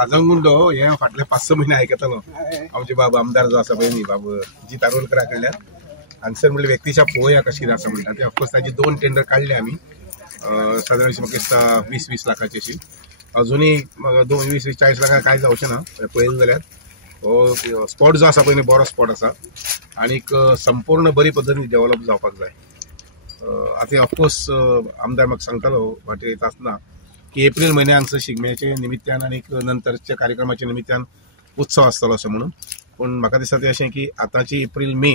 खाजंगुंडो हे फाटले 5-6 महिने आयकतालो आमचे बाब आमदार जो आसा पळय न्ही बाब जी तारोलकरा कडल्यान हांगसर म्हणले व्यक्तिशा पळोवया कशी कितें आसा म्हणटा ते ऑफकोर्स ताजी 2 टेंडर काढले आमी साधारण म्हाका दिसता 20-20 लाखाची अशी अजुनूय 20-40 लाखां कांय जावचें ना पळयलें जाल्यार स्पॉट जो आसा पळय न्ही बरो स्पॉट आसा आनीक संपूर्ण बरी पद्धतीन डेव्हलप जावपाक जाय आता ऑफकोर्स आमदार म्हाका सांगतालो वाटेर येता आसतना की एप्रिल म्हयन्या हांगसर शिगम्याचे निमित्तान आनी नंतरच्या कार्यक्रमाच्या निमित्तान उत्सव आसतलो असो म्हणून पूण म्हाका दिसता ते अशें की आतांची एप्रिल मे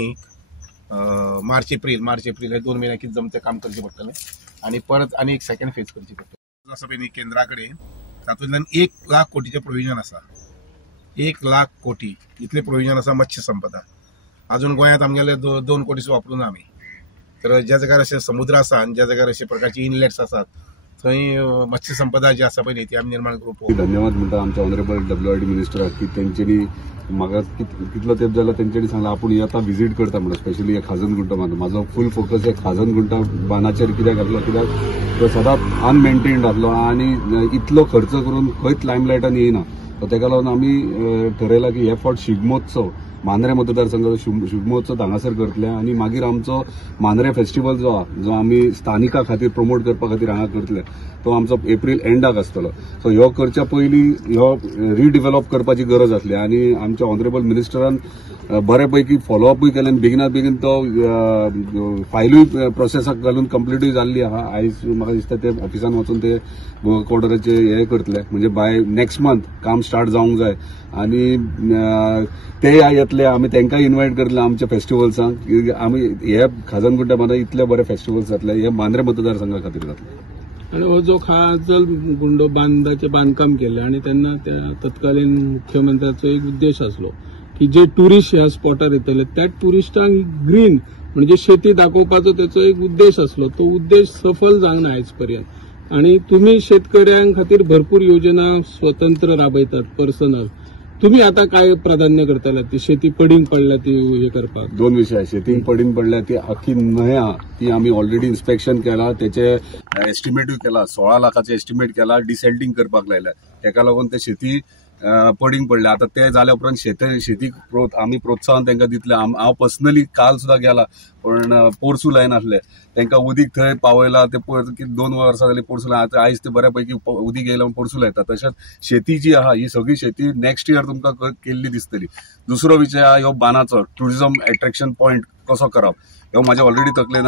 मार्च एप्रिल हे 2 महिन्या कितें जमतें काम करचें पडटलें आनी परत आनी एक सेकंड फेज करची पडटली आसा पळय न्ही केंद्रा कडेन तातूंतल्यान 1 लाख कोटीचें प्रोविजन आसा 1 लाख कोटी इतले प्रोविजन आसा मत्स्य संपदा अजून गोंयांत आमगेले 2 कोटी वापरून आमी तर ज्या जाग्यार अशे समुद्र आसा आनी ज्या जाग्यार अशे प्रकारचे इनलेट्स आसात थंय मत्स्य संपदा जी आसा पळय ती आमी निर्माण करूंक धन्यवाद म्हणटा आमच्या ऑनरेबल WID मिनिस्टराक की तेंच्यांनी म्हाका कितलो तेंप जाला तेंच्यांनी सांगला आपूण येता विजीट करता म्हणून स्पेशली हे खाजनगुंटा बांद म्हाजो फूल फोकस हे खाजनगुंटा बांदाचेर कित्याक घातलो कित्याक तो सदांच अनमेंटेन्ड आसलो आनी इतलो खर्च करून खंयच लायमलायटान येयना सो तेका लागून आमी ठरयला की हे फावट शिगमोत्सव मांद्रे मतदारसंघाचो शिगमोत्सव हांगासर करतले आनी मागीर आमचो मांद्रे फेस्टिवल जो आमी स्थानिका खातीर प्रमोट करपा खातीर हांगा करतले तो आमचो एप्रील एंडाक आसतलो सो ह्यो करच्या पयलीं ह्यो रिडेव्हलप करपाची गरज आसली आनी आमच्या ऑनरेबल मिनिस्टरान बऱ्यापैकी फॉलोअपूय केलें बेगिनात बेगीन तो फायलूय प्रोसेसाक घालून कंप्लीटूय जाल्ली आहा आयज म्हाका दिसता ते ऑफिसान वचून ते क्वॉर्टराचे हे करतले म्हणजे बाय नेक्स्ट मंथ काम स्टार्ट जावंक जाय आनी ते येतले आमी तांकां इन्वायट करतले आमच्या फेस्टिवल्सांक आमी हे खाजनगुंटा बांदा इतले बरे फेस्टिवल्स जातले हे मांद्रे मतदारसंघा खातीर जातले आणि हो जो खाजनगुंडो बांदाचे बांदकाम केले आणि त्यांना त्या तत्कालीन मुख्यमंत्र्याचो एक उद्देश असलो की जे टुरिस्ट ह्या स्पॉटार येतले त्या टुरिस्टांक ग्रीन म्हणजे शेती दाखोवपाचो त्याचो एक उद्देश असलो तो उद्देश सफल जावना आयज पर्यंत आणि तुम्ही शेतकऱ्यांक खातीर भरपूर योजना स्वतंत्र राबयतात पर्सनल तुम्ही आता काय प्राधान्य करताले ती शेती पडींग पडल्या ती हे करपाक 2 विशय शेतींग पडींग पडल्या ती आखी न्हया ती आमी ऑलरेडी इन्स्पेक्शन केला त्याचे एस्टिमेटूय केला 16 लाखाचे एस्टिमेट केला डिसेल्टिंग करपाक लायला तेका लागून ते शेती पडींग पडले आता ते जाल्या उपरांत शेतीक आमी प्रोत्साहन तांकां दितले हांव पर्सनली काल सुद्धा गेला पण पोरसू लायन आसले तांकां उदीक थंय पावयला ते 2 वर्सां जाली पोरसू लायन आयज ते बऱ्यापैकी उदीक येयला पोरसू लायता तशेंच शेती जी आहा ही सगळी शेती नेक्स्ट इयर तुमकां केल्ली दिसतली दुसरो विशय ह्यो बानाचो टुरिझम अट्रॅक्शन पॉयंट कसो करप ह्यो म्हाजे ऑलरेडी तकलेन